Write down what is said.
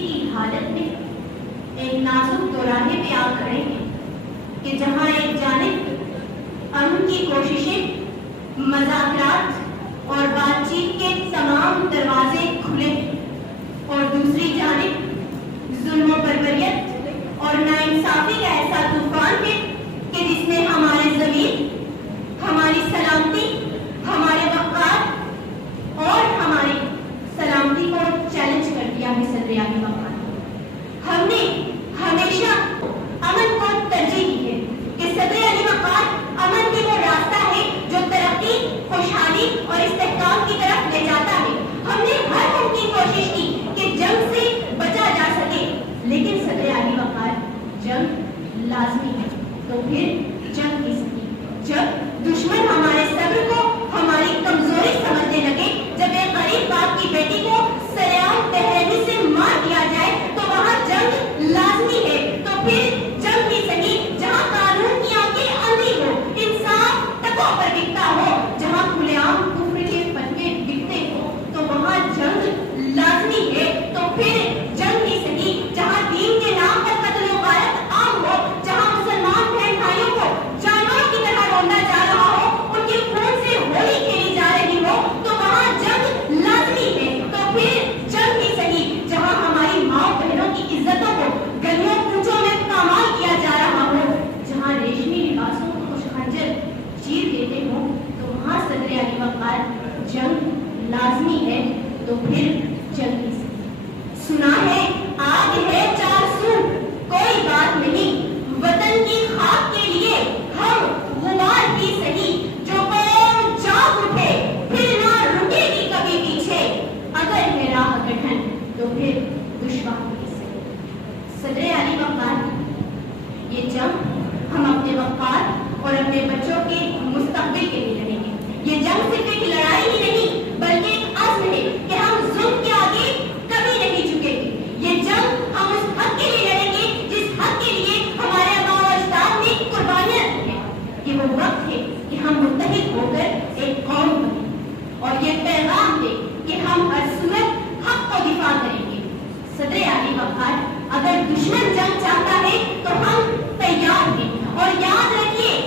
کی حالت میں ایک نازک دوراہے پہ آ کھڑے ہیں کہ جہاں ایک جانب امن کی کوششیں، مذاکرات اور بات چیت کے تمام دروازے کھلے ہیں، اور دوسری جانب ظلم و بربریت اور ناانصافی کا ایسا طوفان ہے کہ جس نے ہمارے زمین، ہماری سلامتی، ہمارے وقار اور ہماری سلامتی کو چیلنج کر دیا ہے۔ صدر اعلی وقار، ہم نے ہمیشہ امن کو ترجیح دی ہے کہ صدر اعلی وقار امن کی وہ راستہ ہے جو ترقی، خوشحالی اور استحکام کی طرف لے جاتا ہے۔ ہم نے ہر ممکن کوشش کی کہ جنگ سے بچا جا سکے، لیکن صدر اعلی وقار جنگ لازمی ہے تو پھر جنگ کی سکی۔ جب دشمن ہمارے صبر کو ہماری کمزوری سمجھنے لگے، جب ایک غریب باپ کی بیٹی کو سرعام بےرحمی سے مار دیا جائے تو وہاں جنگ لازمی ہے تو پھر جنگ کی سکی۔ جہاں قانون کی آنکھیں اندھی ہو، انصاف ٹکوں پر بکتا ہو، جہاں کھلے عام کفر کے فتوے بکتے ہو تو وہاں جنگ لازمی ہے تو پھر جنگ کی سکی۔ جہاں دین کے نام پر قتل و غارت عام ہو، جہاں مسلمان بہن بھائیوں کو جانوروں کی طرح روندا جا رہا ہو، ان کے خون سے ہولی کھیلی جا رہی ہو تو وہاں جنگ لازمی ہے تو پھر جنگ کی سکی۔ جہاں ہماری ماں بہنوں کی عزتوں کو گلیوں کوچوں میں پامال کیا جا رہا ہو، جہاں ریشمی لباسوں کو کچھ خنجر چیر دیتے ہو تو وہاں صدر اعلی وقار جنگ لازمی ہے تو پھر جنگ کی سکی۔ سنا ہے آگ ہے چار سو، کوئی بات نہیں، وطن کی خاک کے لیے ہم غبار بھی سہی۔ جو قوم جاگ اٹھے پھر نہ رکے گی کبھی پیچھے، اگر ہے راہ گٹھن تو پھر دشوار بھی سہی۔ صدر اعلی وقار، یہ جنگ ہم اپنے وقار اور اپنے بچوں کے مستقبل کے لیے لڑیں گے۔ یہ جنگ صرف ایک لڑائی ہی نہیں بلکہ ایک عزم ہے کہ ہم ظلم کے آگے کبھی نہیں جھکیں گے۔ یہ جنگ ہم اس حق کے لیے لڑیں گے جس حق کے لیے ہمارے آباء و اجداد نے قربانیاں دی ہیں۔ یہ وہ وقت ہے کہ ہم متحد ہو کر ایک قوم بنیں، اور یہ پیغام ہے کہ ہم ہر صورت حق کو دفاع کریں گے۔ صدر اعلی وقار، اگر دشمن جنگ چاہتا ہے تو ہم تیار ہیں، اور یاد رکھیے